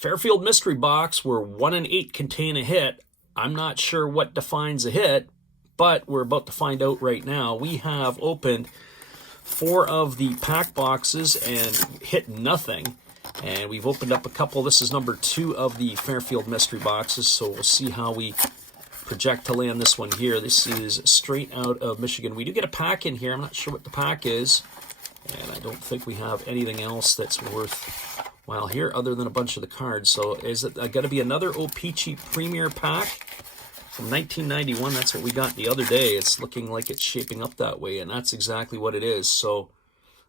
Fairfield Mystery Box, where 1 and 8 contain a hit. I'm not sure what defines a hit, but we're about to find out right now. We have opened 4 of the pack boxes and hit nothing. And we've opened up a couple. This is number 2 of the Fairfield Mystery Boxes, so we'll see how we project to land this one here. This is straight out of Michigan. We do get a pack in here. I'm not sure what the pack is, and I don't think we have anything else that's worthwhile here other than a bunch of the cards. So is it got to be another O-Pee-Chee Premier pack from 1991? That's what we got the other day. It's looking like it's shaping up that way, and that's exactly what it is. So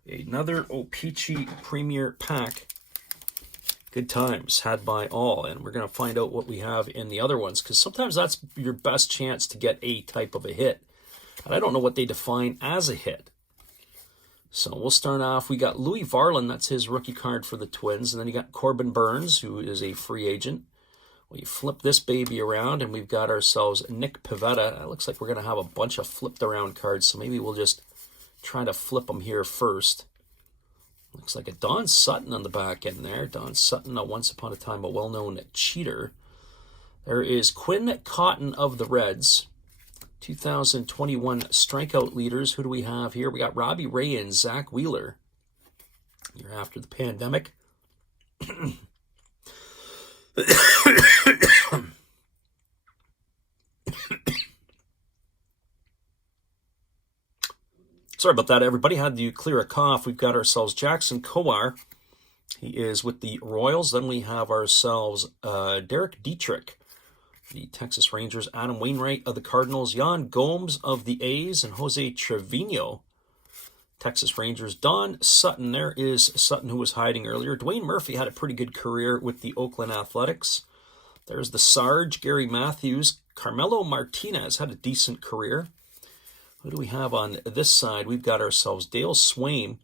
another O-Pee-Chee Premier pack. Good times had by all, and we're going to find out what we have in the other ones, because sometimes that's your best chance to get a type of a hit. And I don't know what they define as a hit. So we'll start off. We got Louis Varland, that's his rookie card for the Twins, and then you got Corbin Burns, who is a free agent. We flip this baby around, and we've got ourselves Nick Pivetta. It looks like we're going to have a bunch of flipped around cards, so maybe we'll just try to flip them here first. Looks like a Don Sutton on the back end there. Don Sutton, once upon a time a well-known cheater. There is Quinn Cotton of the Reds. 2021 strikeout leaders. Who do we have here? We got Robbie Ray and Zach Wheeler. Year after the pandemic. Sorry about that, everybody. Had to clear a cough. We've got ourselves Jackson Kowar. He is with the Royals. Then we have ourselves Derek Dietrich, the Texas Rangers. Adam Wainwright of the Cardinals. Yan Gomes of the A's. And Jose Trevino, Texas Rangers. Don Sutton. There is Sutton, who was hiding earlier. Dwayne Murphy had a pretty good career with the Oakland Athletics. There's the Sarge, Gary Matthews. Carmelo Martinez had a decent career. Who do we have on this side? We've got ourselves Dale Swaim.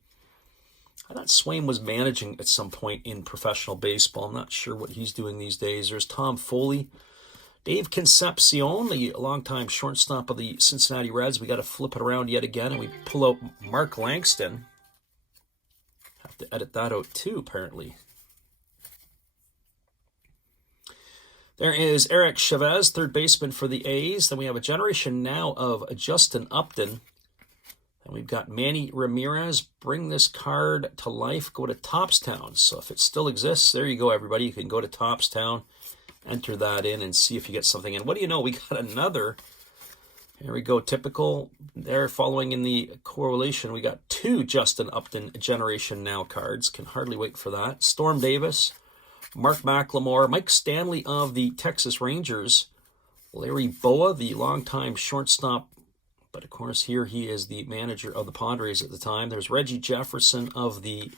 I thought Swaim was managing at some point in professional baseball. I'm not sure what he's doing these days. There's Tom Foley. Dave Concepcion, the longtime shortstop of the Cincinnati Reds. We got to flip it around yet again, and we pull out Mark Langston. Have to edit that out too, apparently. There is Eric Chavez, third baseman for the A's. Then we have a generation now of Justin Upton. And we've got Manny Ramirez. Bring this card to life. Go to Topstown. So if it still exists, there you go, everybody. You can go to Topstown, enter that in, and see if you get something. And what do you know? We got another. Here we go. Typical there, following in the correlation. We got 2 Justin Upton generation now cards. Can hardly wait for that. Storm Davis. Mark McLemore, Mike Stanley of the Texas Rangers, Larry Boa, the longtime shortstop, but of course here he is the manager of the Padres at the time. There's Reggie Jefferson of the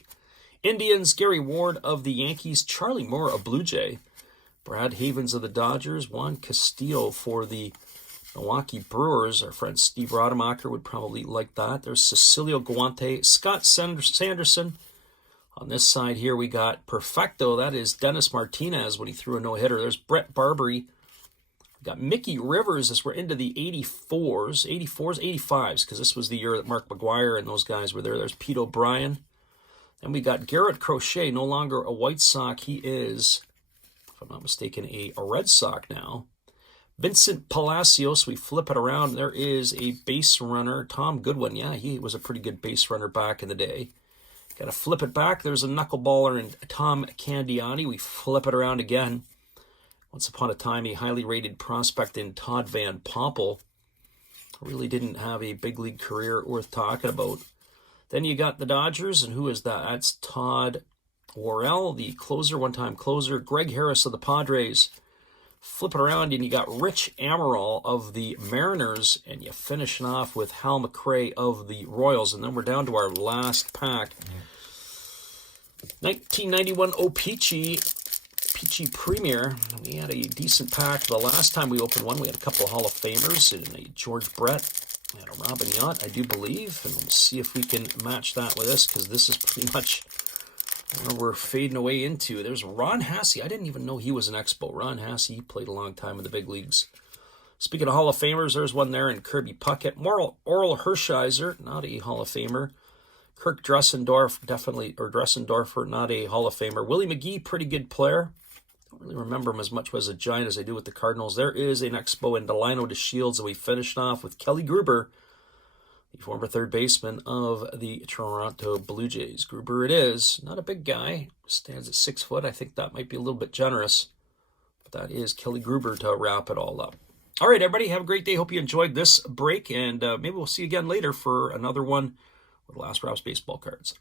Indians, Gary Ward of the Yankees, Charlie Moore of Blue Jay, Brad Havens of the Dodgers, Juan Castillo for the Milwaukee Brewers. Our friend Steve Rademacher would probably like that. There's Cecilio Guante, Scott Sanderson. On this side here, we got Perfecto. That is Dennis Martinez when he threw a no-hitter. There's Brett Barbary. We got Mickey Rivers as we're into the 85s, because this was the year that Mark McGuire and those guys were there. There's Pete O'Brien. And we got Garrett Crochet, no longer a White Sox. He is, if I'm not mistaken, a Red Sox now. Vincent Palacios, we flip it around. There is a base runner, Tom Goodwin. Yeah, he was a pretty good base runner back in the day. Got to flip it back. There's a knuckleballer in Tom Candiani. We flip it around again. Once upon a time, a highly rated prospect in Todd Van Poppel. Really didn't have a big league career worth talking about. Then you got the Dodgers, and who is that? That's Todd Worrell, the closer, one-time closer. Greg Harris of the Padres. Flip it around, and you got Rich Amaral of the Mariners, and you finishing off with Hal McRae of the Royals. And then we're down to our last pack. 1991 O-Pee-Chee Premier. We had a decent pack. The last time we opened one, we had a couple of Hall of Famers, and a George Brett and a Robin Yount, I do believe. And we'll see if we can match that with this, because this is pretty much where we're fading away into. There's Ron Hasse. I didn't even know he was an Expo. Ron Hasse, he played a long time in the big leagues. Speaking of Hall of Famers, there's one there in Kirby Puckett. Oral Hershiser, not a Hall of Famer. Kirk Dressendorfer, not a Hall of Famer. Willie McGee, pretty good player. don't really remember him as much as a Giant as I do with the Cardinals. There is an Expo and Delino to Shields, and we finished off with Kelly Gruber, the former third baseman of the Toronto Blue Jays. Gruber it is. Not a big guy. Stands at 6 foot. I think that might be a little bit generous. But that is Kelly Gruber to wrap it all up. All right, everybody, have a great day. Hope you enjoyed this break, and maybe we'll see you again later for another one with Last Wraps Baseball Cards.